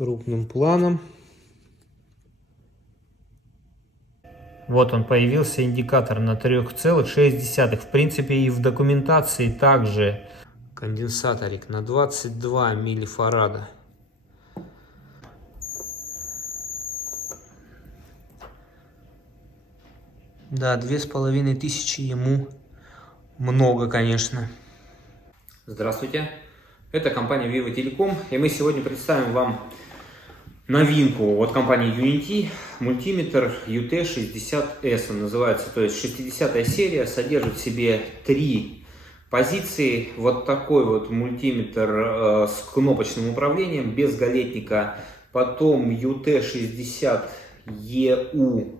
крупным планом. Вот он появился, индикатор на 3,6. В принципе, и в документации также Конденсаторик на 22 миллифарада. Да, 2500 ему много, конечно. Здравствуйте, это компания Vivo Telecom, и мы сегодня представим вам новинку от компании Unity, мультиметр UT60S он называется, то есть 60-я серия, содержит в себе 3 позиции. Вот такой вот мультиметр с кнопочным управлением, без галетника. Потом UT60EU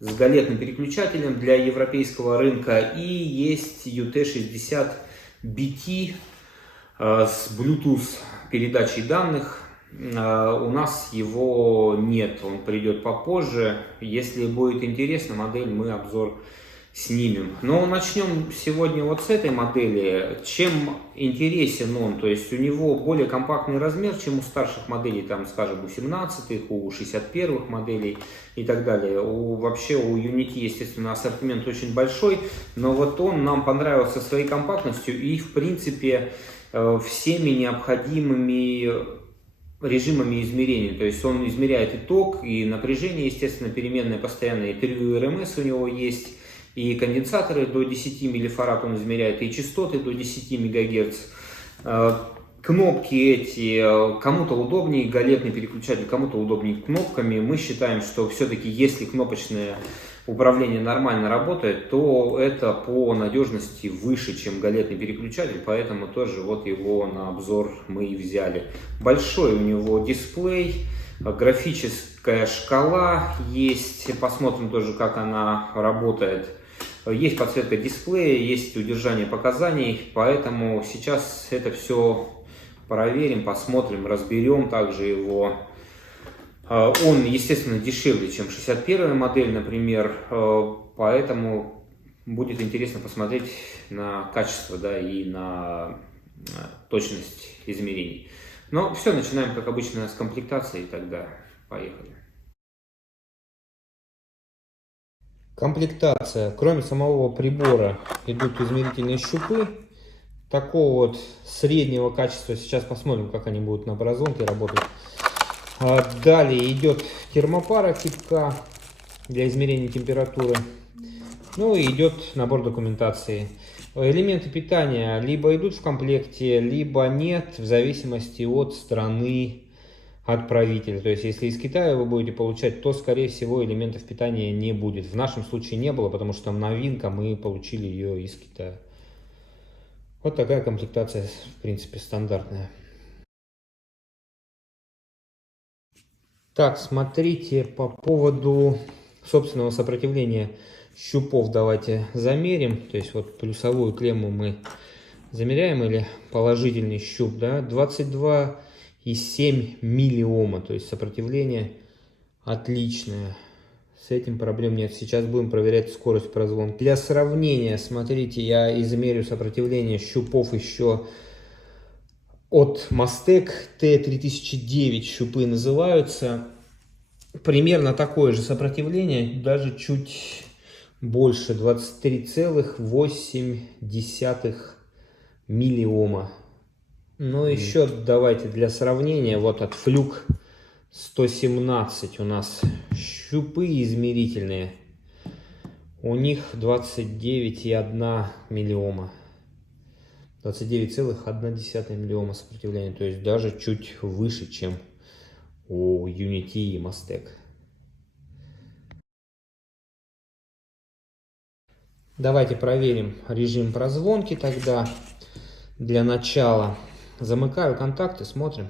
с галетным переключателем для европейского рынка. И есть UT60BT с Bluetooth передачей данных. У нас его нет, он придет попозже. Если будет интересно, модель мы обзор снимем. Но начнем сегодня вот с этой модели. Чем интересен он? То есть у него более компактный размер, чем у старших моделей, там, скажем, у 17-х, у 61-х моделей и так далее. Вообще у Unity, естественно, ассортимент очень большой, но вот он нам понравился своей компактностью и, в принципе, всеми необходимыми режимами измерения. То есть он измеряет и ток, и напряжение, естественно, переменное постоянное, и 3 РМС у него есть, и конденсаторы до 10 миллифарад он измеряет, и частоты до 10 МГц. Кнопки эти, кому-то удобнее галетный переключатель, кому-то удобнее кнопками. Мы считаем, что все-таки если кнопочное управление нормально работает, то это по надежности выше, чем галетный переключатель, поэтому тоже вот его на обзор мы и взяли. Большой у него дисплей, графическая шкала есть, посмотрим тоже, как она работает. Есть подсветка дисплея, есть удержание показаний, поэтому сейчас это все проверим, посмотрим, разберем также его. Он, естественно, дешевле, чем 61-я модель, например, поэтому будет интересно посмотреть на качество, да, и на точность измерений. Но все, начинаем, как обычно, с комплектации, тогда поехали. Комплектация. Кроме самого прибора идут измерительные щупы такого вот среднего качества. Сейчас посмотрим, как они будут на образонке работать. Далее идет термопара кипка для измерения температуры. Ну и идет набор документации. Элементы питания либо идут в комплекте, либо нет, в зависимости от страны отправителя. То есть если из Китая вы будете получать, то скорее всего элементов питания не будет. В нашем случае не было, потому что там новинка, мы получили ее из Китая. Вот такая комплектация, в принципе, стандартная. Так, смотрите, по поводу собственного сопротивления щупов давайте замерим. То есть вот плюсовую клемму мы замеряем, или положительный щуп, да, 22,7 миллиома. То есть сопротивление отличное. С этим проблем нет. Сейчас будем проверять скорость прозвонки. Для сравнения, смотрите, я измерю сопротивление щупов еще от Mastec T3009, щупы называются. Примерно такое же сопротивление, даже чуть больше, 23,8 миллиома. Но еще давайте для сравнения, вот от Fluke 117 у нас щупы измерительные. У них 29,1 миллиома. 29,1 миллиома сопротивления, то есть даже чуть выше, чем у Unity и Mastec. Давайте проверим режим прозвонки тогда. Для начала замыкаю контакты, смотрим.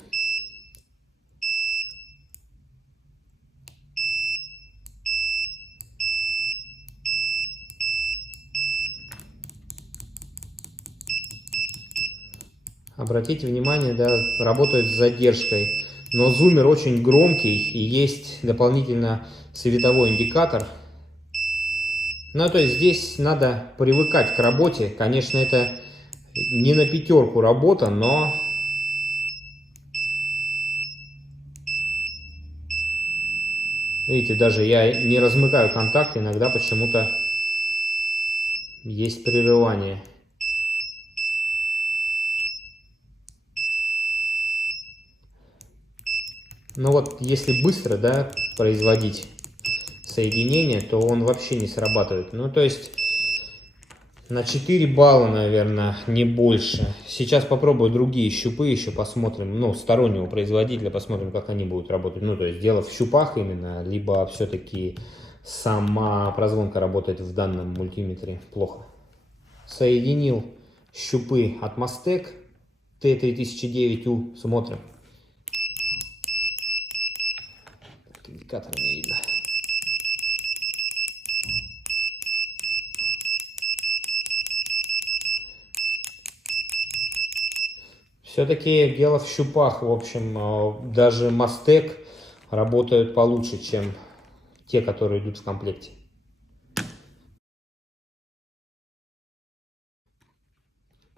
Обратите внимание, да, работает с задержкой, но зуммер очень громкий и есть дополнительно световой индикатор. Ну, то есть здесь надо привыкать к работе. Конечно, это не на пятерку работа, но Видите, даже я не размыкаю контакт, иногда почему-то есть прерывание. Но вот если быстро, да, производить соединение, то он вообще не срабатывает. Ну, то есть на 4 балла, наверное, не больше. Сейчас попробую другие щупы еще посмотрим, ну, стороннего производителя, посмотрим, как они будут работать. Ну, то есть дело в щупах именно, либо все-таки сама прозвонка работает в данном мультиметре плохо. Соединил щупы от Mastec T3009U, смотрим. Индикатора не видно. Все-таки дело в щупах. В общем, даже Mastec работают получше, чем те, которые идут в комплекте.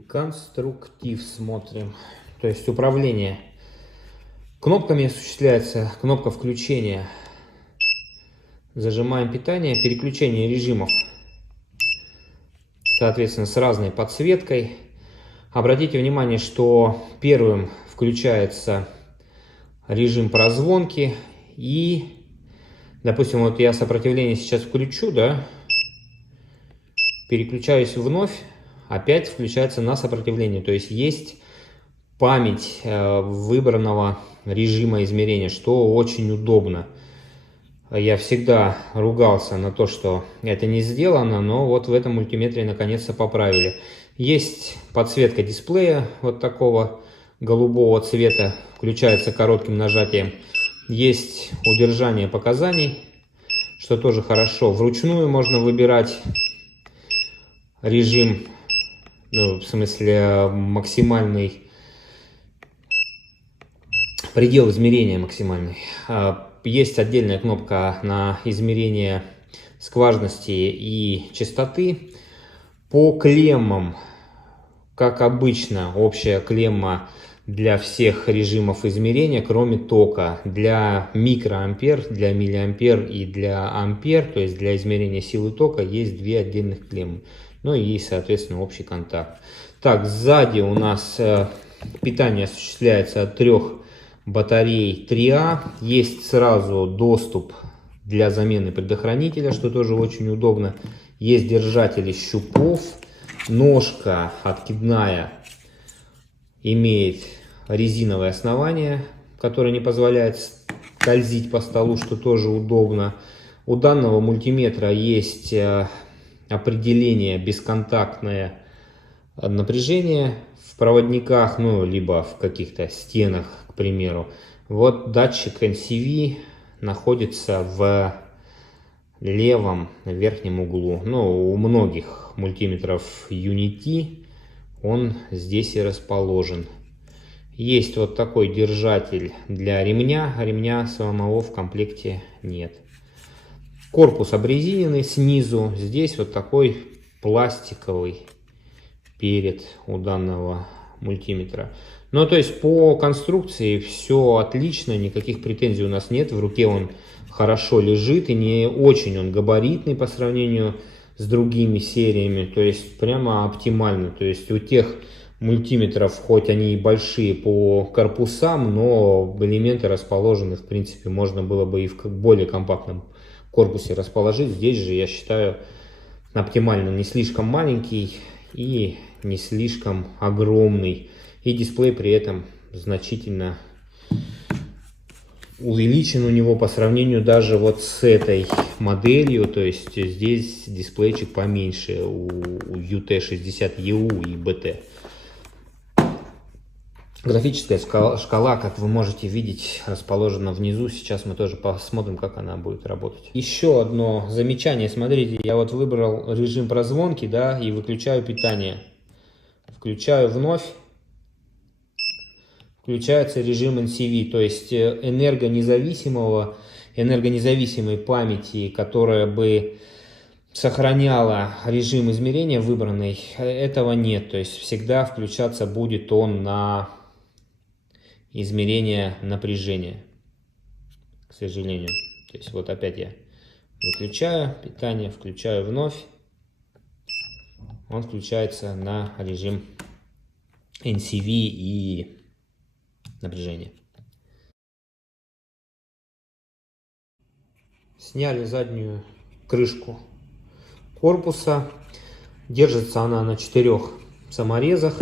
Конструктив смотрим. То есть управление кнопками осуществляется. Кнопка включения. Зажимаем питание. Переключение режимов. Соответственно, с разной подсветкой. Обратите внимание, что первым включается режим прозвонки. И, допустим, вот я сопротивление сейчас включу, да, переключаюсь вновь, опять включается на сопротивление. То есть есть память выбранного режима измерения, что очень удобно. Я всегда ругался на то, что это не сделано, но вот в этом мультиметре наконец-то поправили. Есть подсветка дисплея вот такого голубого цвета, включается коротким нажатием. Есть удержание показаний, что тоже хорошо. Вручную можно выбирать режим, ну, в смысле максимальный предел измерения максимальный. Есть отдельная кнопка на измерение скважности и частоты. По клеммам, как обычно, общая клемма для всех режимов измерения, кроме тока. Для микроампер, для миллиампер и для ампер, то есть для измерения силы тока, есть две отдельных клеммы. Ну и, соответственно, общий контакт. Так, сзади у нас питание осуществляется от 3 батарей 3А. Есть сразу доступ для замены предохранителя, что тоже очень удобно. Есть держатели щупов. Ножка откидная имеет резиновое основание, которое не позволяет скользить по столу, что тоже удобно. У данного мультиметра есть определение бесконтактное напряжение в проводниках, ну, либо в каких-то стенах, к примеру. Вот датчик NCV находится в левом верхнем углу. Ну, у многих мультиметров Unity он здесь и расположен. Есть вот такой держатель для ремня. Ремня самого в комплекте нет. Корпус обрезиненный снизу. Здесь вот такой пластиковый перед у данного мультиметра. Ну, то есть по конструкции все отлично, никаких претензий у нас нет. В руке он хорошо лежит и не очень он габаритный по сравнению с другими сериями. То есть прямо оптимально. То есть у тех мультиметров, хоть они и большие по корпусам, но элементы расположены, в принципе, можно было бы и в более компактном корпусе расположить. Здесь же, я считаю, оптимально, не слишком маленький и не слишком огромный. И дисплей при этом значительно увеличен у него по сравнению даже вот с этой моделью. То есть здесь дисплейчик поменьше у UT60EU и BT. Графическая шкала, как вы можете видеть, расположена внизу. Сейчас мы тоже посмотрим, как она будет работать. Еще одно замечание. Смотрите, я вот выбрал режим прозвонки, да, и выключаю питание. Включаю вновь. Включается режим NCV, то есть энергонезависимой памяти, которая бы сохраняла режим измерения выбранный, этого нет. То есть всегда включаться будет он на измерение напряжения, к сожалению. То есть вот опять я выключаю питание, включаю вновь. Он включается на режим NCV и напряжение. Сняли заднюю крышку корпуса. Держится она на 4 саморезах.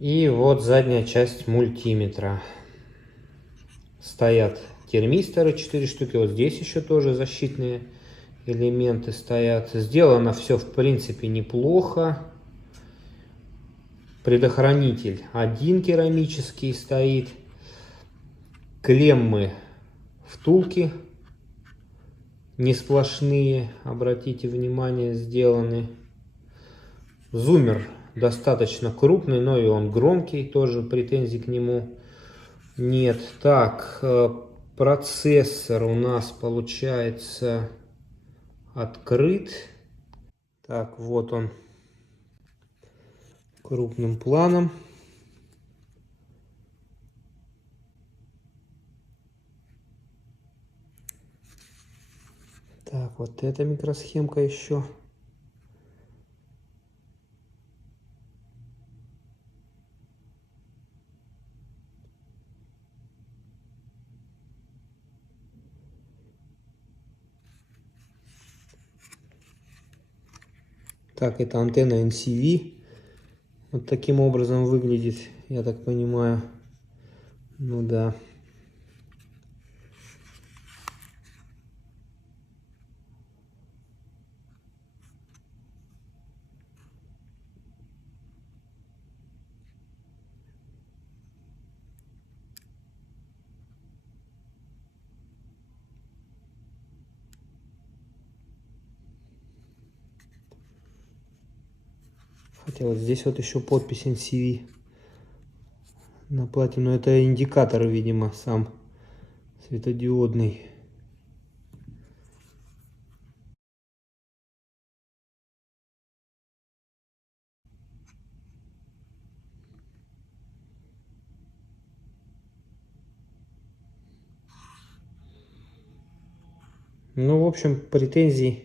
И вот задняя часть мультиметра. Стоят термисторы 4 штуки. Вот здесь еще тоже защитные элементы стоят. Сделано все в принципе неплохо. Предохранитель один керамический стоит. Клеммы втулки не сплошные, обратите внимание, сделаны. Зуммер достаточно крупный, но и он громкий, тоже претензий к нему нет. Так, процессор у нас получается открыт. Так, вот он крупным планом. Так, вот эта микросхемка еще. Так, это антенна NCV. Вот таким образом выглядит, я так понимаю. Ну да. Хотя вот здесь вот еще подпись NCV на плате, но это индикатор, видимо, сам светодиодный. Ну, в общем, претензий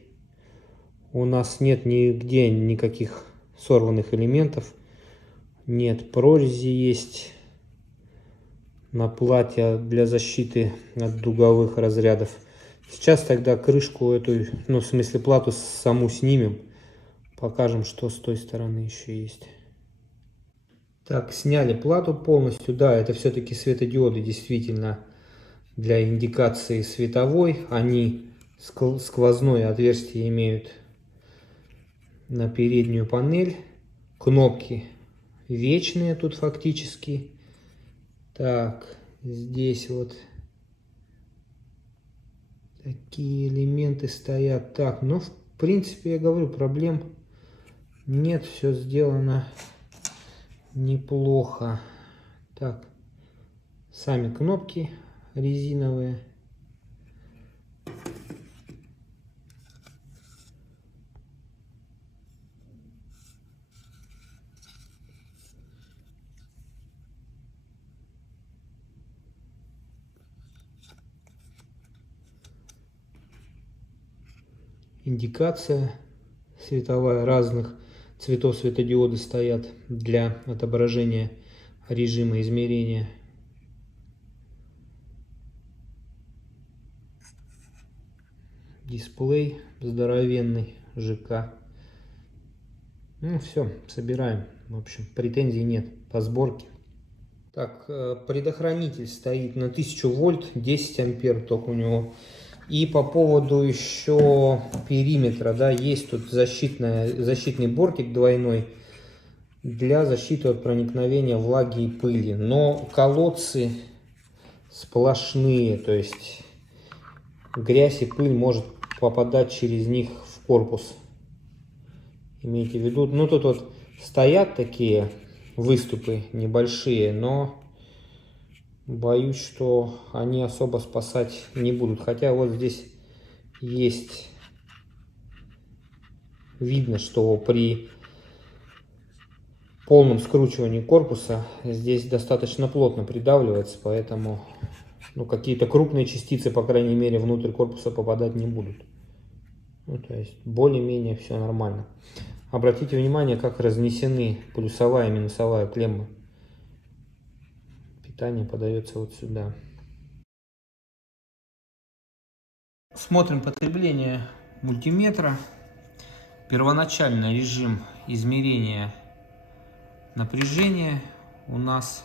у нас нет нигде, никаких сорванных элементов. Нет, прорези есть на плате для защиты от дуговых разрядов. Сейчас тогда крышку эту, ну, в смысле плату саму снимем. Покажем, что с той стороны еще есть. Так, сняли плату полностью. Да, это все-таки светодиоды действительно для индикации световой. Они сквозное отверстие имеют на переднюю панель. Кнопки вечные тут фактически. Так, здесь вот такие элементы стоят. Так, ну в принципе, я говорю, проблем нет. Все сделано неплохо. Так, сами кнопки резиновые. Индикация световая, разных цветов светодиоды стоят для отображения режима измерения. Дисплей здоровенный, ЖК. Ну все, собираем. В общем, претензий нет по сборке. Так, предохранитель стоит на 1000 вольт, 10 ампер ток у него. И по поводу еще периметра, да, есть тут защитный бортик двойной для защиты от проникновения влаги и пыли. Но колодцы сплошные, то есть грязь и пыль может попадать через них в корпус. Имейте в виду, ну тут вот стоят такие выступы небольшие, но боюсь, что они особо спасать не будут. Хотя вот здесь есть, видно, что при полном скручивании корпуса здесь достаточно плотно придавливается, поэтому Ну, какие-то крупные частицы, по крайней мере, внутрь корпуса попадать не будут. Ну, то есть, более-менее все нормально. Обратите внимание, как разнесены плюсовая и минусовая клеммы. Питание подается вот сюда. Смотрим потребление мультиметра. Первоначальный режим измерения напряжения у нас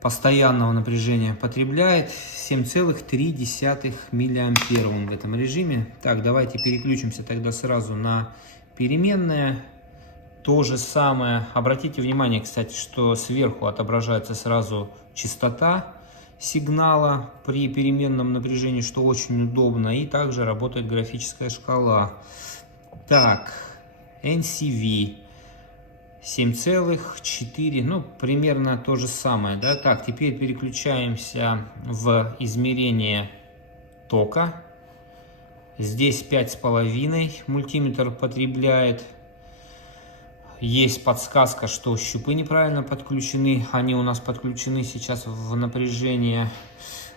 постоянного напряжения потребляет 7,3 миллиампера в этом режиме. Так, давайте переключимся тогда сразу на переменное. То же самое. Обратите внимание, кстати, что сверху отображается сразу частота сигнала при переменном напряжении, что очень удобно. И также работает графическая шкала. Так, NCV 7,4, ну, примерно то же самое, да. Так, теперь переключаемся в измерение тока. Здесь 5,5 мультиметр потребляет. Есть подсказка, что щупы неправильно подключены. Они у нас подключены сейчас в напряжение.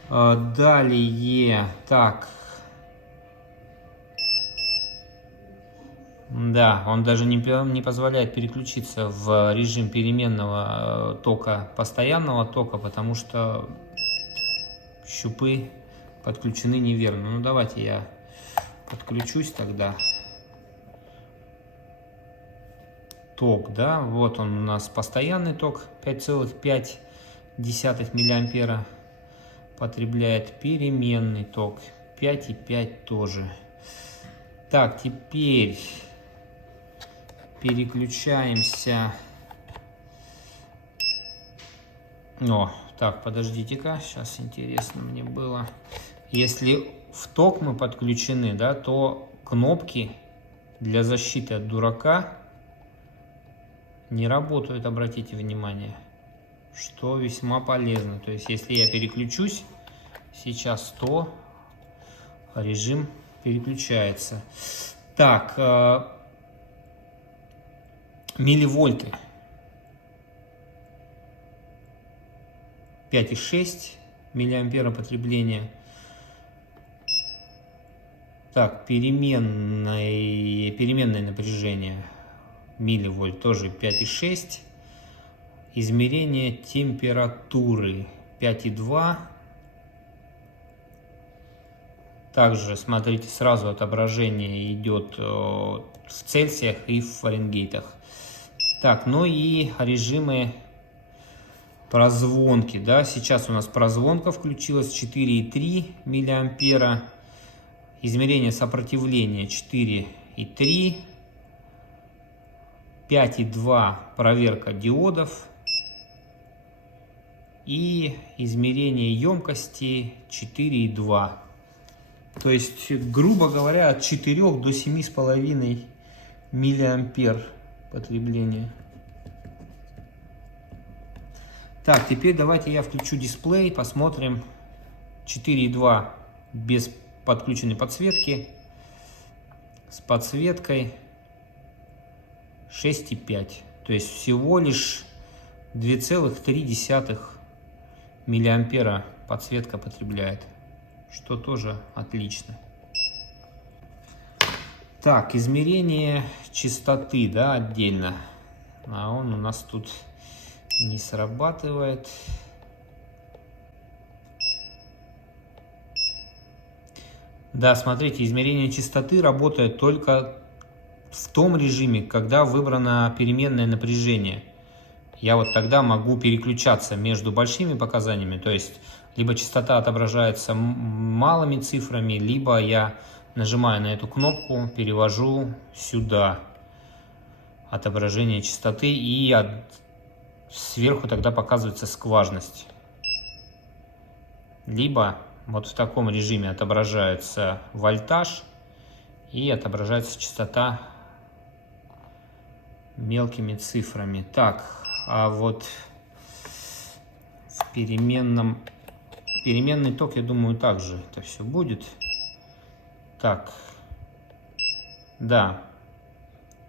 Далее, так. Да, он даже не позволяет переключиться в режим переменного тока, постоянного тока, потому что щупы подключены неверно. Ну, давайте я подключусь тогда. Ток, да, вот он у нас постоянный ток, 5,5 миллиампера потребляет, переменный ток 5,5 тоже. Так, теперь переключаемся. Так, подождите-ка, сейчас интересно мне было. Если в ток мы подключены, да, то кнопки для защиты от дурака не работают, обратите внимание, что весьма полезно. То есть, если я переключусь сейчас, то режим переключается. Так, милливольты 5,6 миллиампера потребления. Так, переменное напряжение милливольт тоже 5,6. Измерение температуры 5,2. Также, смотрите, сразу отображение идет в Цельсиях и в Фаренгейтах. Так, ну и режимы прозвонки, да, сейчас у нас прозвонка включилась, 4,3 миллиампера. Измерение сопротивления 4,3. 5,2 проверка диодов. И измерение емкости 4,2. То есть, грубо говоря, от 4 до 7,5 миллиампер потребления. Так, теперь давайте я включу дисплей, посмотрим. 4,2 без подключенной подсветки. С подсветкой 6,5. То есть всего лишь 2,3 миллиампера подсветка потребляет. Что тоже отлично. Так, измерение частоты, да, отдельно. А он у нас тут не срабатывает. Да, смотрите, измерение частоты работает только в том режиме, когда выбрано переменное напряжение. Я вот тогда могу переключаться между большими показаниями, то есть либо частота отображается малыми цифрами, либо я нажимаю на эту кнопку, перевожу сюда отображение частоты, и сверху тогда показывается скважность. Либо вот в таком режиме отображается вольтаж и отображается частота мелкими цифрами. Так, а вот в переменный ток, я думаю, также это все будет. Так, да,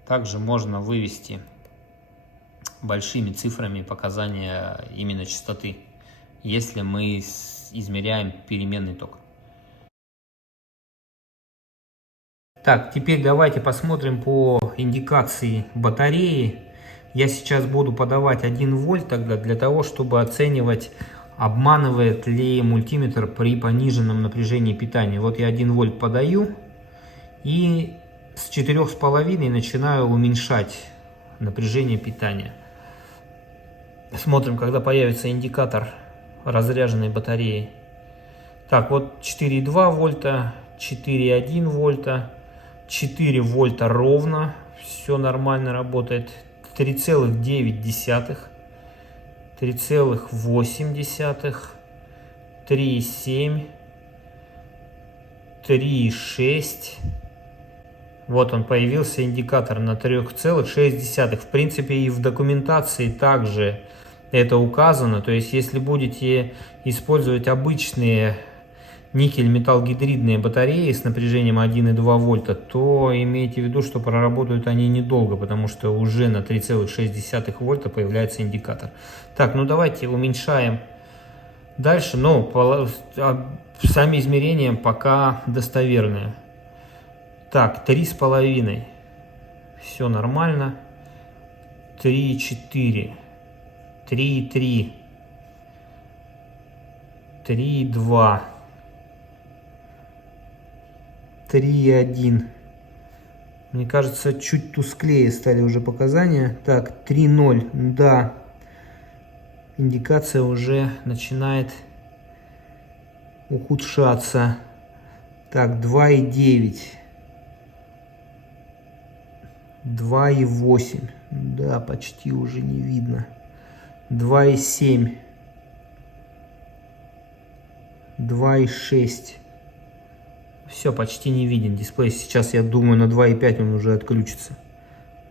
также можно вывести большими цифрами показания именно частоты если мы измеряем переменный ток. Так, теперь давайте посмотрим по индикации батареи. Я сейчас буду подавать 1 вольт тогда для того, чтобы оценивать, обманывает ли мультиметр при пониженном напряжении питания. Вот я 1 вольт подаю и с 4,5 начинаю уменьшать напряжение питания. Смотрим, когда появится индикатор разряженной батареи. Так, вот 4,2 вольта, 4,1 вольта, 4 вольта ровно, все нормально работает. 3,9, 3,8, 3,7, 3,6. Вот он появился индикатор на 3,6. В принципе, и в документации также это указано. То есть, если будете использовать обычные никель-металлгидридные батареи с напряжением 1,2 вольта, то имейте в виду, что проработают они недолго, потому что уже на 3,6 вольта появляется индикатор. Так, ну давайте уменьшаем дальше, но сами измерения пока достоверные. Так, 3,5. Все нормально. 3,4. 3,3. 3,2. 3,1. Мне кажется, чуть тусклее стали уже показания. Так, 3,0. Да. Индикация уже начинает ухудшаться. Так, 2,9. 2,8. Да, почти уже не видно. 2,7. 2,6. Все, почти не виден дисплей. Сейчас, я думаю, на 2,5 он уже отключится.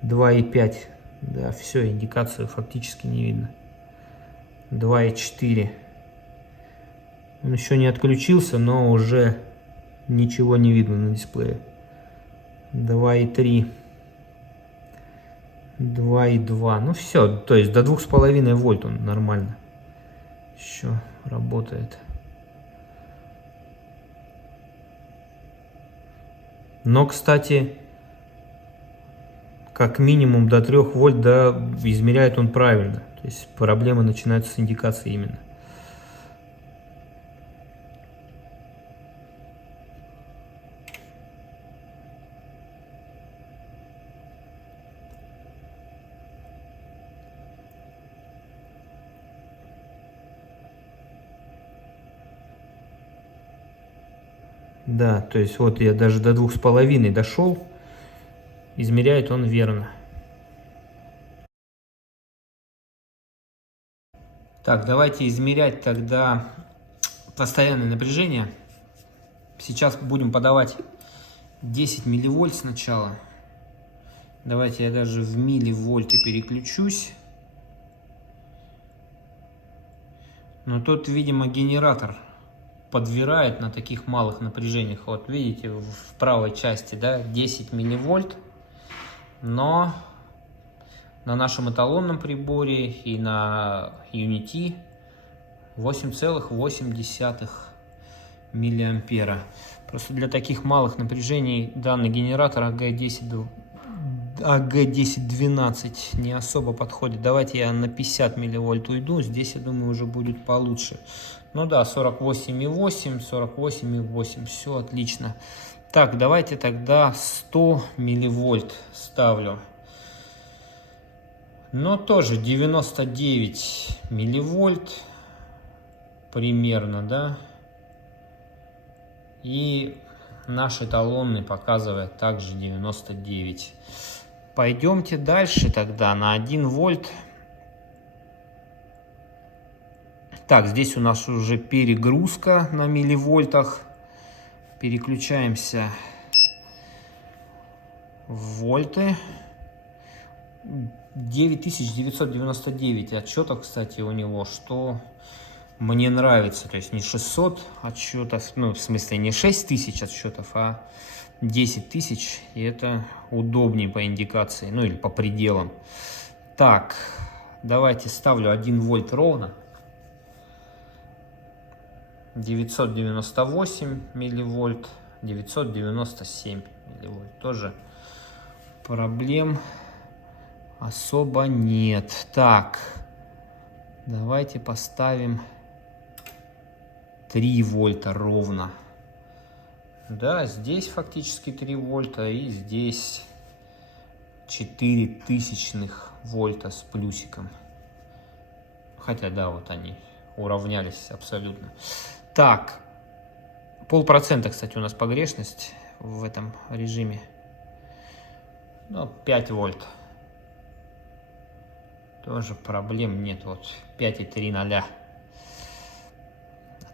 2,5. Да, все, индикацию фактически не видно. 2,4. Он еще не отключился, но уже ничего не видно на дисплее. 2,3. 2,2. Ну все, то есть до 2,5 вольт он нормально еще работает. Но, кстати, как минимум до 3 вольт, да, измеряет он правильно. То есть проблемы начинаются с индикацией именно. Да, то есть вот я даже до 2,5 дошел, измеряет он верно. Так, давайте измерять тогда постоянное напряжение. Сейчас будем подавать 10 милливольт сначала. Давайте я даже в милливольты переключусь. Но тут, видимо, генератор подвирает на таких малых напряжениях. Вот видите, в правой части, да, 10 милливольт. Но на нашем эталонном приборе и на Unity 8,8 миллиампера. Просто для таких малых напряжений данный генератор AG1012 не особо подходит. Давайте я на 50 милливольт уйду. Здесь, я думаю, уже будет получше. Ну да, 48,8, 48,8. Все отлично. Так, давайте тогда 100 милливольт ставлю. Но тоже 99 милливольт примерно, да. И наш эталонный показывает также 99. Пойдемте дальше тогда на 1 вольт. Так, здесь у нас уже перегрузка на милливольтах. Переключаемся в вольты. 9999 отчетов, кстати, у него, что мне нравится. То есть не 600 отчетов, ну, в смысле не 6000 отчетов, а 10 тысяч. И это удобнее по индикации, ну или по пределам. Так, давайте ставлю 1 вольт ровно. 998 милливольт, 997 милливольт. Тоже проблем особо нет. Так, давайте поставим 3 вольта ровно. Да, здесь фактически 3 вольта и здесь 4 тысячных вольта с плюсиком. Хотя, да, вот они уравнялись абсолютно. Так, 0,5%, кстати, у нас погрешность в этом режиме. Ну, 5 вольт. Тоже проблем нет. Вот 5,3.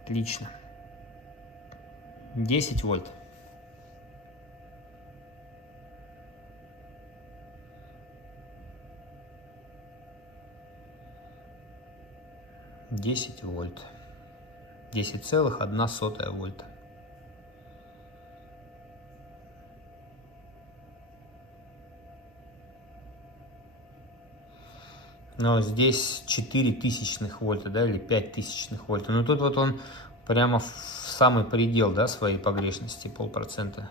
Отлично. 10 вольт. Десять вольт. 10,1 вольта. Но здесь 4 тысячных вольта, да, или 5 тысячных вольта. Но тут вот он прямо в самый предел, да, своей погрешности, 0,5%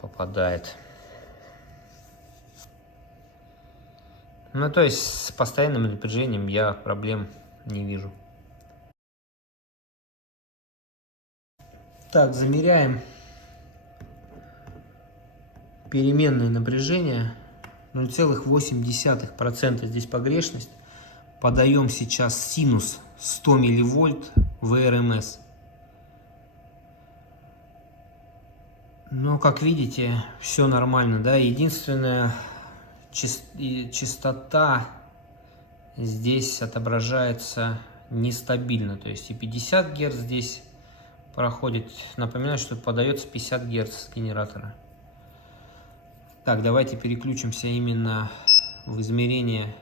попадает. Ну, то есть с постоянным напряжением я проблем не вижу. Так, замеряем переменное напряжение. 0,8% здесь погрешность. Подаем сейчас синус 100 милливольт в РМС. Но, как видите, все нормально, да. Единственная частота здесь отображается нестабильно. То есть и 50 Гц здесь проходит. Напоминаю, что подается 50 Гц с генератора. Так, давайте переключимся именно в измерение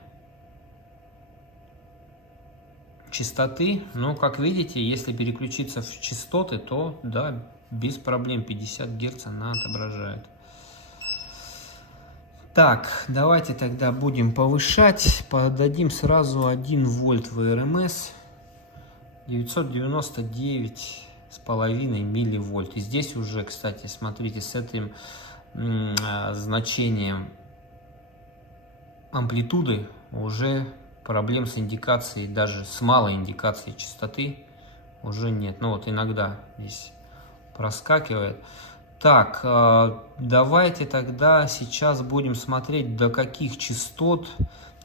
частоты. Но, как видите, если переключиться в частоты, то, да, без проблем 50 Гц она отображает. Так, давайте тогда будем повышать. Подадим сразу 1 вольт в РМС. 999,5 милливольт. И здесь уже, кстати, смотрите, с этим значением амплитуды уже проблем с индикацией, даже с малой индикацией частоты уже нет. Ну вот иногда здесь проскакивает. Так, давайте тогда сейчас будем смотреть, до каких частот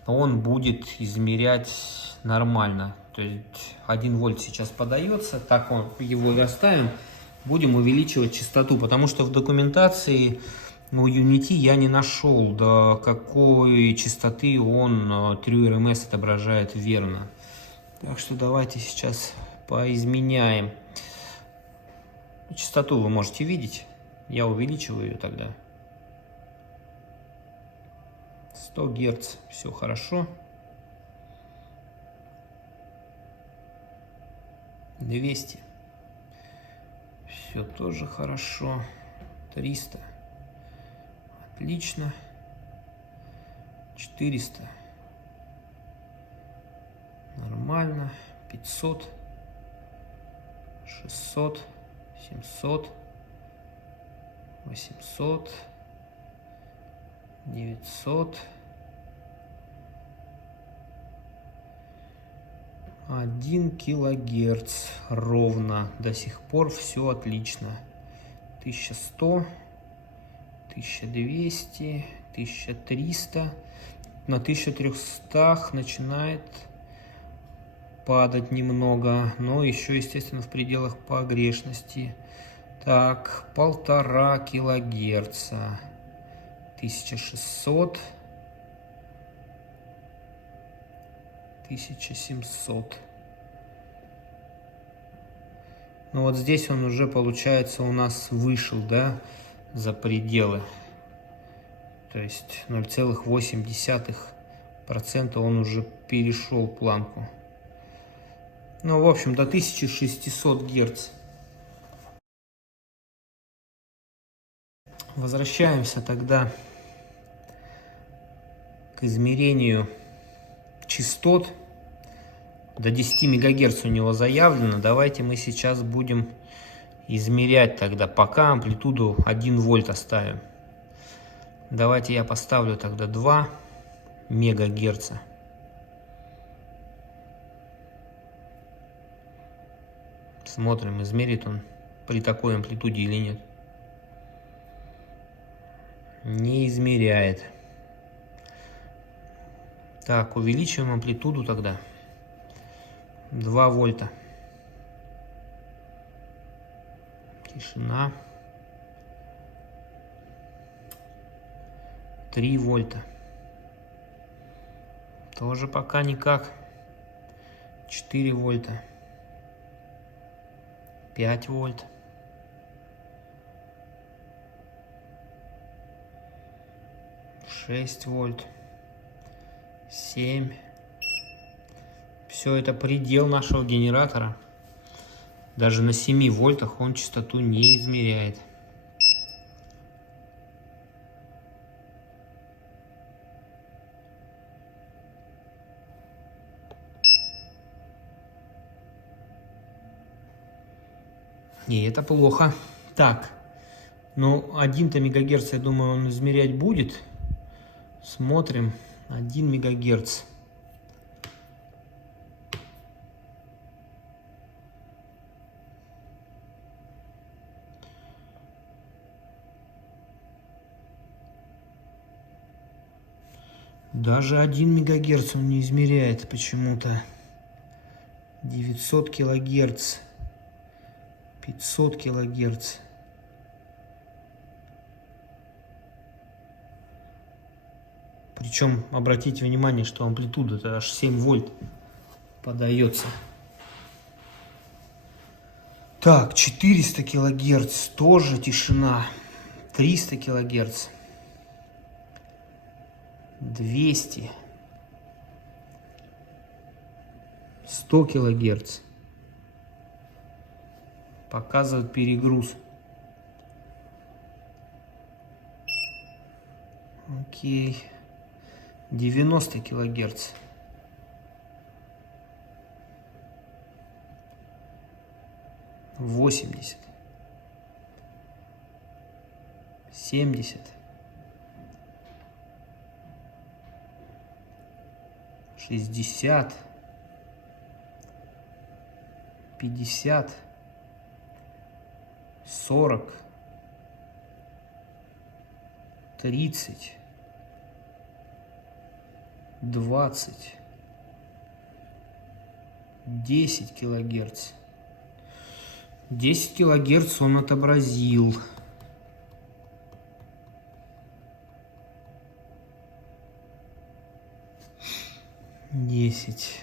он будет измерять нормально. То есть 1 вольт сейчас подается, так он его и оставим. Будем увеличивать частоту, потому что в документации у Unity я не нашел, до какой частоты он True RMS отображает верно. Так что давайте сейчас поизменяем. Частоту вы можете видеть. Я увеличиваю ее тогда. 100 Гц. Все хорошо. 200. Все тоже хорошо. 300. Отлично. 400. Нормально. 500. 600. 700. 800. 900. 1 килогерц ровно. До сих пор все отлично. 1100, 1200, 1300. На 1300 начинает падать немного, но еще, естественно, в пределах погрешности. Так, 1,5 килогерца. 1600. 1700. Ну вот здесь он уже, получается, у нас вышел, да, за пределы. То есть 0,8% он уже перешел планку. Ну, в общем, до 1600 Гц. Возвращаемся тогда к измерению частот. До 10 мегагерц у него заявлено. Давайте мы сейчас будем измерять тогда. Пока амплитуду 1 вольт оставим. Давайте я поставлю тогда 2 мегагерца. Смотрим, измерит он при такой амплитуде или нет. Не измеряет. Так, увеличиваем амплитуду тогда. 2 вольта. Тишина. 3 вольта. Тоже пока никак. 4 вольта. 5 вольт. 6 вольт. 7. Все это предел нашего генератора. Даже на 7 вольтах он частоту не измеряет. И это плохо. Так, ну 1 мегагерц, я думаю, он измерять будет. Смотрим. 1 мегагерц. Даже 1 мегагерц он не измеряет почему-то. 900 килогерц. 500 килогерц. Причем обратите внимание, что амплитуда -то аж 7 вольт подается. Так, 400 килогерц, тоже тишина. 300 килогерц. 200. 100 килогерц. Показывает перегруз. Окей. 90 килогерц. 80. 70. 60. 50. 40. 30. 20. 10 килогерц. 10 килогерц он отобразил. Десять.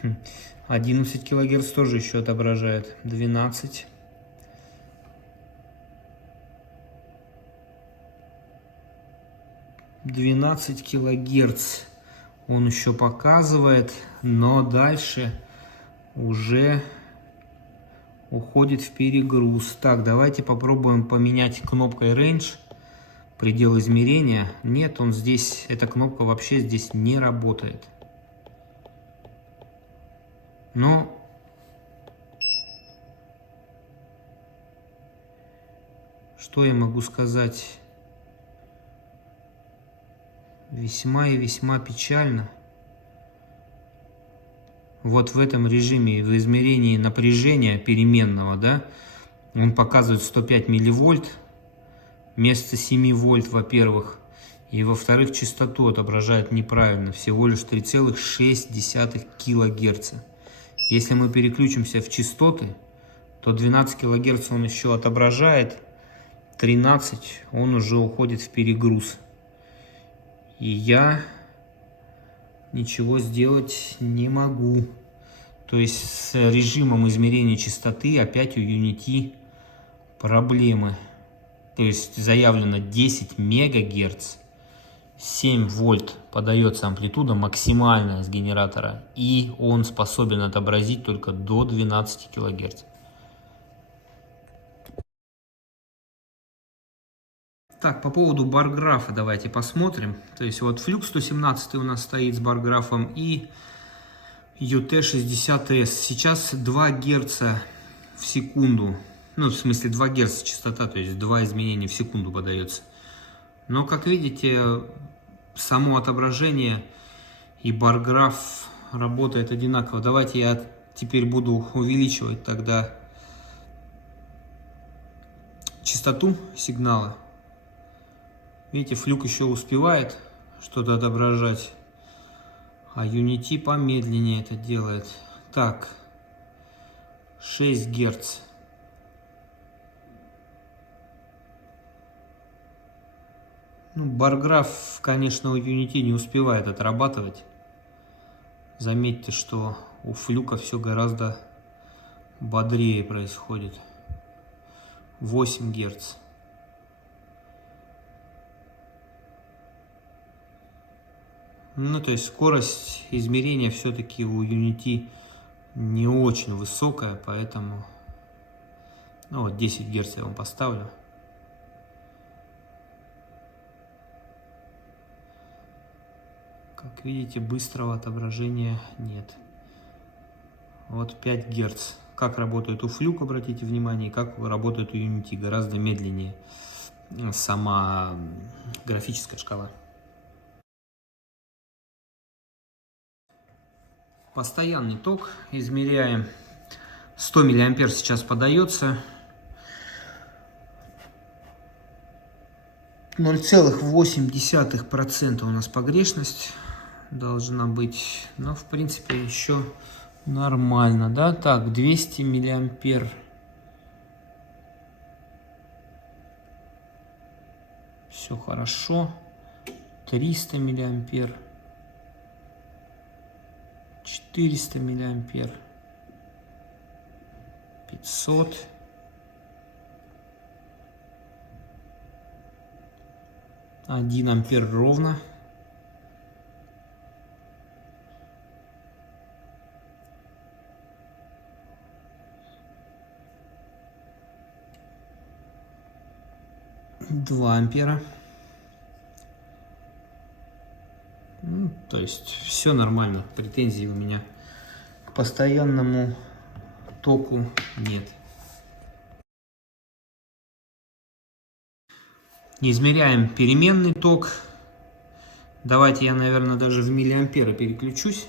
Хм. 11 килогерц тоже еще отображает. 12. 12 килогерц он еще показывает, но дальше уже уходит в перегруз. Так, давайте попробуем поменять кнопкой Range предел измерения. Нет, он здесь, эта кнопка вообще здесь не работает. Но что я могу сказать? Весьма и весьма печально. Вот в этом режиме, в измерении напряжения переменного, да, он показывает 105 милливольт вместо 7 вольт, во-первых. И во-вторых, частоту отображает неправильно, всего лишь 3,6 килогерца. Если мы переключимся в частоты, то 12 килогерц он еще отображает, 13 он уже уходит в перегруз. И я ничего сделать не могу. То есть с режимом измерения частоты опять у Unity проблемы. То есть заявлено 10 мегагерц, 7 вольт подается амплитуда максимальная с генератора. И он способен отобразить только до 12 килогерц. Так, по поводу барграфа давайте посмотрим. То есть вот флюк 117 у нас стоит с барграфом и UT60S. Сейчас 2 Гц в секунду. Ну, в смысле 2 Гц частота, то есть 2 изменения в секунду подается. Но, как видите, само отображение и барграф работает одинаково. Давайте я теперь буду увеличивать тогда частоту сигнала. Видите, флюк еще успевает что-то отображать, а Unity помедленнее это делает. Так, 6 Гц. Ну, барграф, конечно, у Unity не успевает отрабатывать. Заметьте, что у флюка все гораздо бодрее происходит. 8 Гц. Ну, то есть скорость измерения все-таки у Unity не очень высокая, поэтому... Ну, вот 10 Гц я вам поставлю. Как видите, быстрого отображения нет. Вот 5 Гц. Как работает у флюк, обратите внимание, и как работает у Unity. Гораздо медленнее сама графическая шкала. Постоянный ток измеряем. 100 мА сейчас подается. 0,8% у нас погрешность должна быть. Но в принципе еще нормально, да? Так, 200 мА. Все хорошо. 300 мА. 400 мА. 500. 1 ампер ровно. Два ампера. Ну, то есть все нормально. Претензий у меня к постоянному току нет. Измеряем переменный ток. Давайте я, наверное, даже в миллиамперы переключусь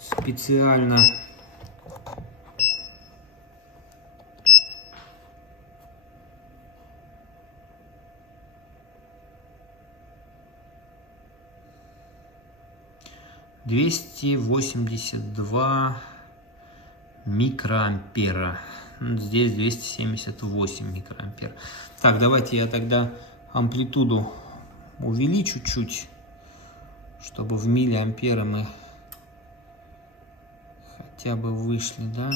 специально. — 282 микроампера. Здесь 278 микроампер. Так, давайте я тогда амплитуду увеличу чуть, чтобы в миллиамперы мы хотя бы вышли, да?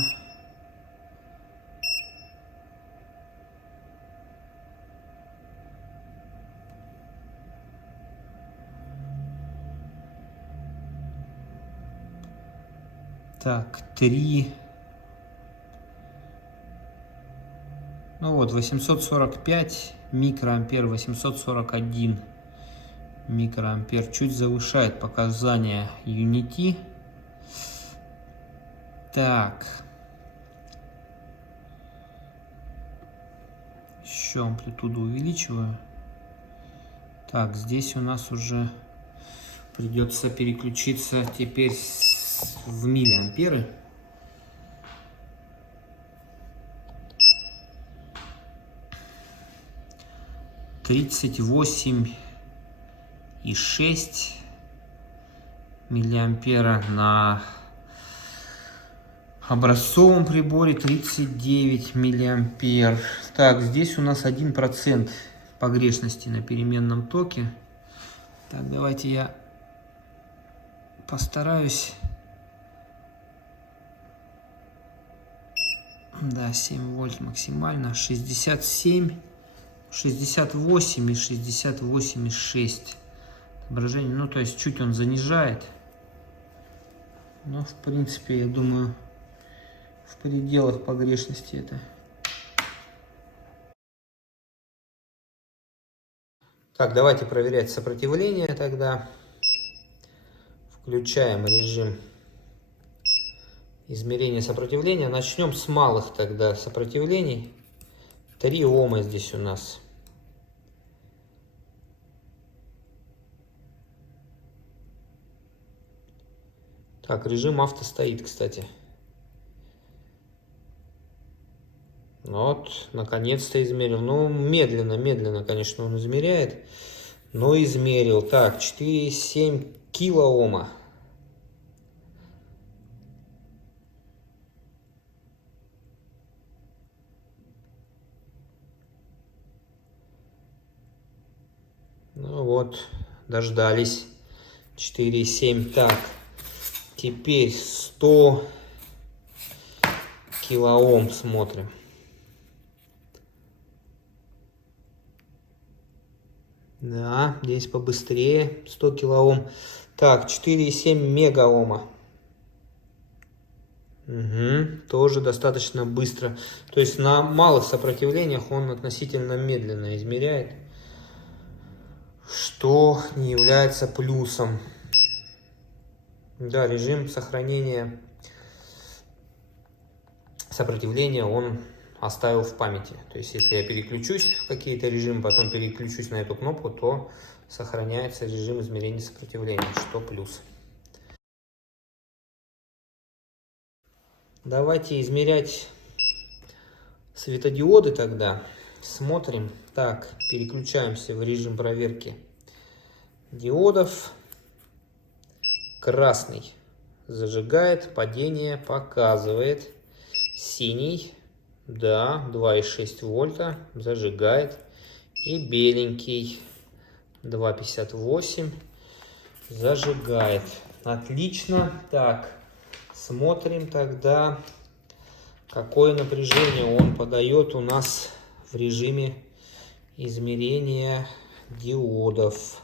Так, 3. Ну вот, 845 микроампер, 841 микроампер. Чуть завышает показания Unity. Так. Еще амплитуду увеличиваю. Так, здесь у нас уже придется переключиться теперь в миллиамперы. — 38,6 миллиампера на образцовом приборе, 39 миллиампер. Так, здесь у нас 1% погрешности на переменном токе. Так, давайте я постараюсь. Да, 7 вольт максимально. 67, 68 и 68,6 отображение. Ну, то есть чуть он занижает. Но, в принципе, я думаю, в пределах погрешности это. Так, давайте проверять сопротивление тогда. Включаем режим измерения сопротивления. Начнем с малых тогда сопротивлений. 3 Ома здесь у нас. Так, режим авто стоит, кстати. Вот, наконец-то измерил. Ну, медленно, конечно, он измеряет. Но измерил. Так, 4,7 килоома. Ну вот, дождались. 4,7. Так, теперь 100 килоом смотрим. Да, здесь побыстрее. 100 килоом. Так, 4,7 мегаома. Угу, тоже достаточно быстро. То есть на малых сопротивлениях он относительно медленно измеряет, что не является плюсом. Да, режим сохранения сопротивления он оставил в памяти. То есть если я переключусь в какие-то режимы, потом переключусь на эту кнопку, то сохраняется режим измерения сопротивления, что плюс. Давайте измерять светодиоды тогда. Смотрим. Так, переключаемся в режим проверки диодов. Красный зажигает, падение показывает. Синий, да, 2,6 вольта, зажигает. И беленький, 2,58, зажигает. Отлично. Так, смотрим тогда, какое напряжение он подает у нас в режиме измерения диодов.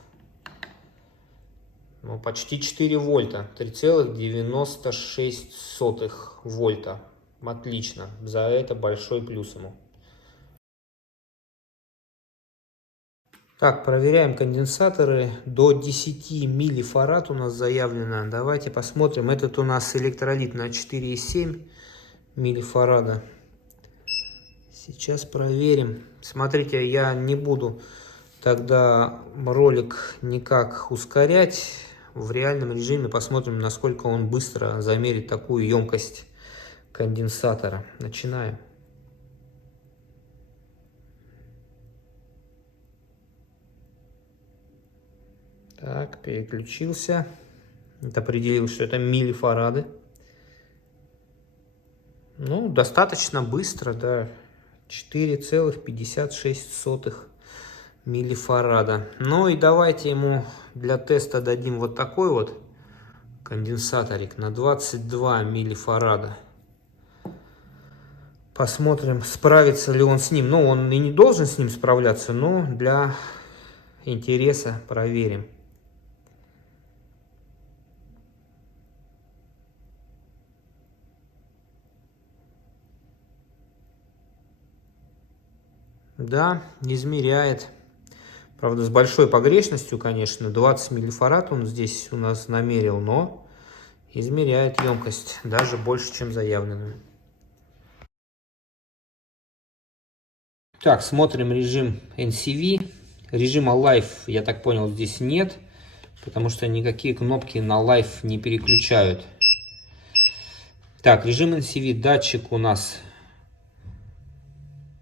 Ну, почти 4 вольта, 3,96 вольта. Отлично, за это большой плюс ему. Так, проверяем конденсаторы. До 10 миллифарад у нас заявлено. Давайте посмотрим. Этот у нас электролит на 4,7 миллифарада. Сейчас проверим. Смотрите, я не буду тогда ролик никак ускорять. В реальном режиме посмотрим, насколько он быстро замерит такую емкость конденсатора. Начинаем. Так, переключился. Это определил, что это миллифарады. Ну, достаточно быстро, да. 4,56 миллифарада. Ну и давайте ему для теста дадим вот такой вот конденсаторик на 22 миллифарада. Посмотрим, справится ли он с ним. Ну, он и не должен с ним справляться, но для интереса проверим. Да, измеряет. Правда, с большой погрешностью, конечно. 20 миллифарад он здесь у нас намерил, но измеряет емкость даже больше, чем заявленную. Так, смотрим режим NCV. Режима Live, я так понял, здесь нет, потому что никакие кнопки на Live не переключают. Так, режим NCV, датчик у нас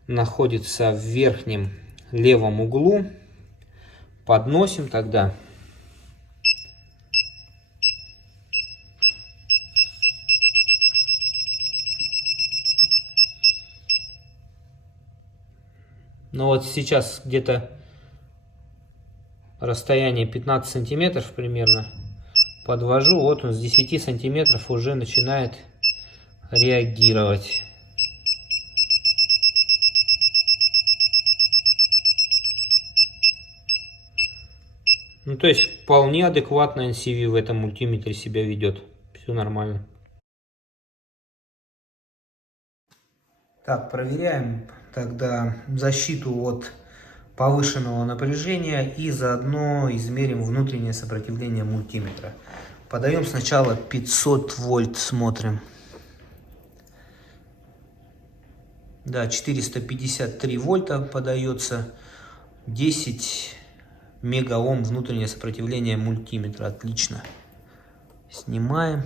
находится в верхнем левом углу. Подносим тогда. Ну вот сейчас где-то расстояние 15 сантиметров примерно. Подвожу, вот он с 10 сантиметров уже начинает реагировать. Ну, то есть вполне адекватно NCV в этом мультиметре себя ведет. Все нормально. Так, проверяем тогда защиту от повышенного напряжения и заодно измерим внутреннее сопротивление мультиметра. Подаем сначала 500 вольт, смотрим. Да, 453 вольта подается, 10 мегаом внутреннее сопротивление мультиметра. Отлично. Снимаем.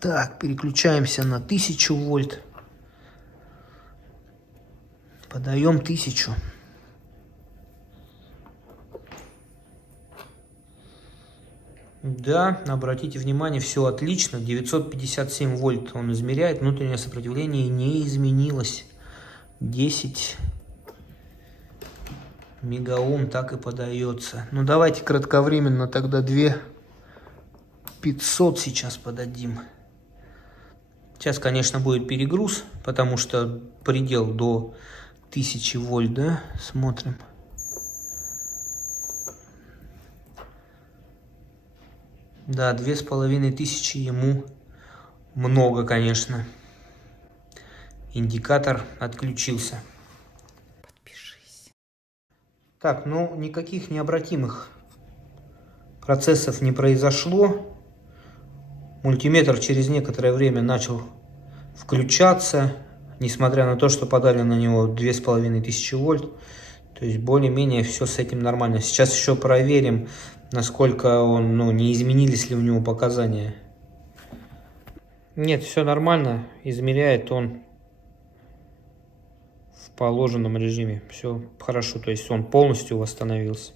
Так, переключаемся на 1000 вольт. Подаем 1000. Да, обратите внимание, все отлично. 957 вольт он измеряет. Внутреннее сопротивление не изменилось. 10 мегаом так и подается. Ну давайте кратковременно тогда 2500 сейчас подадим. Сейчас, конечно, будет перегруз, потому что предел до 1000 вольт, да? Смотрим. Да, 2500 ему много, конечно. Индикатор отключился. Подпишись. Так, ну никаких необратимых процессов не произошло. Мультиметр через некоторое время начал включаться, несмотря на то, что подали на него 2500 вольт. То есть более-менее все с этим нормально. Сейчас еще проверим, насколько он, не изменились ли у него показания. Нет, все нормально. Измеряет он в положенном режиме. Все хорошо, то есть он полностью восстановился.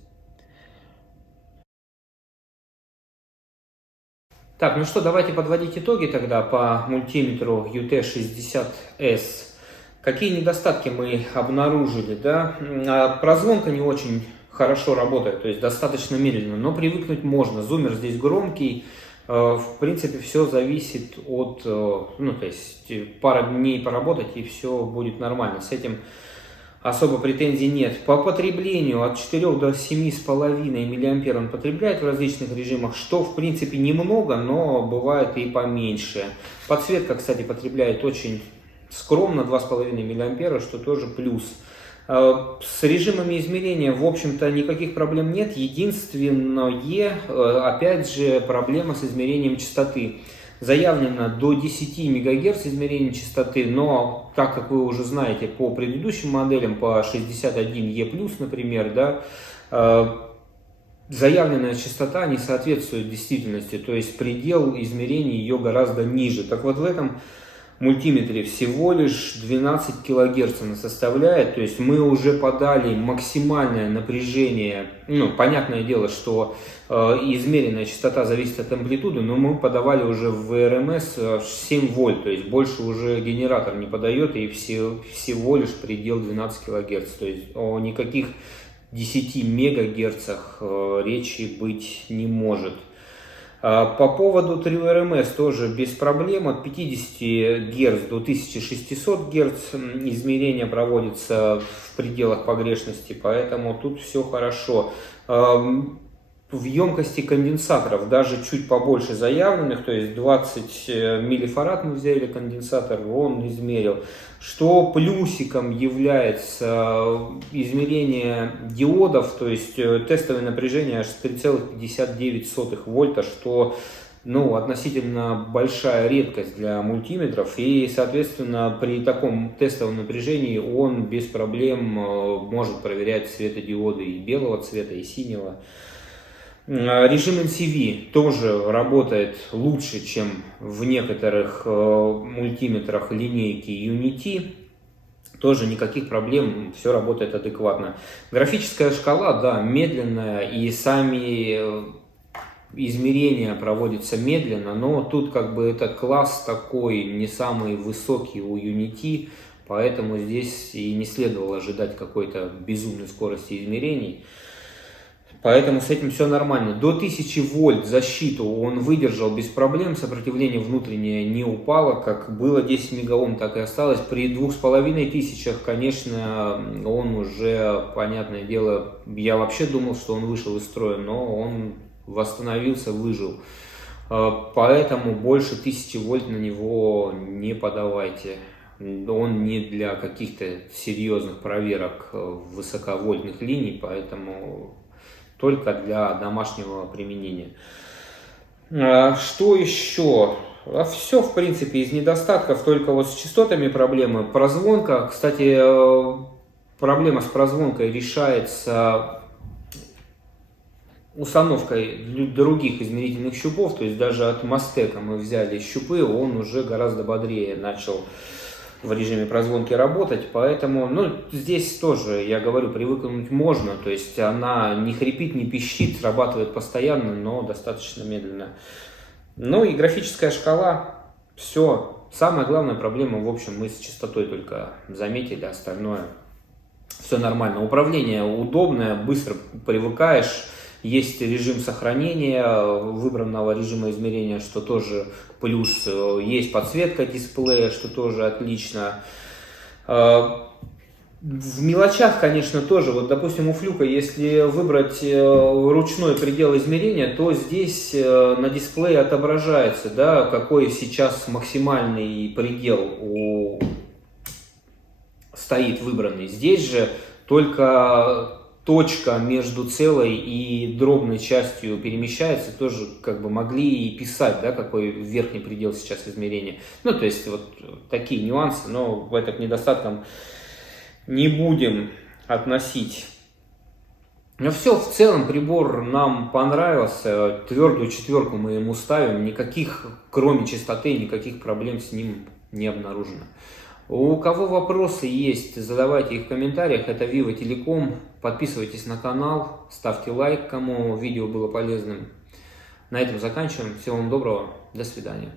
Так, ну что, давайте подводить итоги тогда по мультиметру UT60S. Какие недостатки мы обнаружили, да? Прозвонка не очень хорошо работает, то есть достаточно медленно, но привыкнуть можно. Зуммер здесь громкий, в принципе, все зависит от, то есть пара дней поработать и все будет нормально. С этим особо претензий нет. По потреблению от 4 до 7,5 мА он потребляет в различных режимах, что в принципе немного, но бывает и поменьше. Подсветка, кстати, потребляет очень скромно, 2,5 мА, что тоже плюс. С режимами измерения, в общем-то, никаких проблем нет. Единственное, опять же, проблема с измерением частоты. Заявлено до 10 МГц измерение частоты, но, так как вы уже знаете по предыдущим моделям, по 61E+, например, да, заявленная частота не соответствует действительности, то есть предел измерения ее гораздо ниже. Так вот, в этом мультиметре всего лишь 12 кГц она составляет, то есть мы уже подали максимальное напряжение. Понятное дело, что измеренная частота зависит от амплитуды, но мы подавали уже в РМС 7 вольт, то есть больше уже генератор не подает, и всего лишь предел 12 кГц, то есть о никаких 10 мегагерцах речи быть не может. По поводу Trio RMS тоже без проблем. От 50 Гц до 1600 Гц измерения проводятся в пределах погрешности, поэтому тут все хорошо. В емкости конденсаторов даже чуть побольше заявленных, то есть 20 миллифарад мы взяли конденсатор, он измерил. Что плюсиком является измерение диодов, то есть тестовое напряжение аж 3,59 вольта, что относительно большая редкость для мультиметров, и, соответственно, при таком тестовом напряжении он без проблем может проверять светодиоды и белого цвета, и синего. Режим NCV тоже работает лучше, чем в некоторых мультиметрах линейки Unity. Тоже никаких проблем, все работает адекватно. Графическая шкала, да, медленная, и сами измерения проводятся медленно, но тут это класс такой не самый высокий у Unity, поэтому здесь и не следовало ожидать какой-то безумной скорости измерений. Поэтому с этим все нормально. До 1000 вольт защиту он выдержал без проблем, сопротивление внутреннее не упало, как было 10 мегаом, так и осталось. При 2500, конечно, он уже, понятное дело, я вообще думал, что он вышел из строя, но он восстановился, выжил. Поэтому больше 1000 вольт на него не подавайте. Он не для каких-то серьезных проверок высоковольтных линий, поэтому только для домашнего применения. Что еще? Все, в принципе, из недостатков, только вот с частотами проблемы. Прозвонка, кстати, проблема с прозвонкой решается установкой других измерительных щупов, то есть даже от Мастека мы взяли щупы, он уже гораздо бодрее начал в режиме прозвонки работать, поэтому, ну, здесь тоже, я говорю, привыкнуть можно, то есть она не хрипит, не пищит, срабатывает постоянно, но достаточно медленно. Ну и графическая шкала, все. Самая главная проблема, в общем, мы с частотой только заметили, остальное все нормально. Управление удобное, быстро привыкаешь. Есть режим сохранения выбранного режима измерения, что тоже плюс. Есть подсветка дисплея, что тоже отлично. В мелочах, конечно, тоже. Вот, допустим, у Флюка, если выбрать ручной предел измерения, то здесь на дисплее отображается, да, какой сейчас максимальный предел стоит выбранный. Здесь же только точка между целой и дробной частью перемещается, тоже как бы могли и писать, да, какой верхний предел сейчас измерения. Ну, то есть вот такие нюансы, но в это к недостаткам не будем относить. Но все, в целом прибор нам понравился, твердую 4 мы ему ставим, никаких, кроме частоты, никаких проблем с ним не обнаружено. У кого вопросы есть, задавайте их в комментариях. Это Vivo Telecom. Подписывайтесь на канал, ставьте лайк, кому видео было полезным. На этом заканчиваем. Всего вам доброго. До свидания.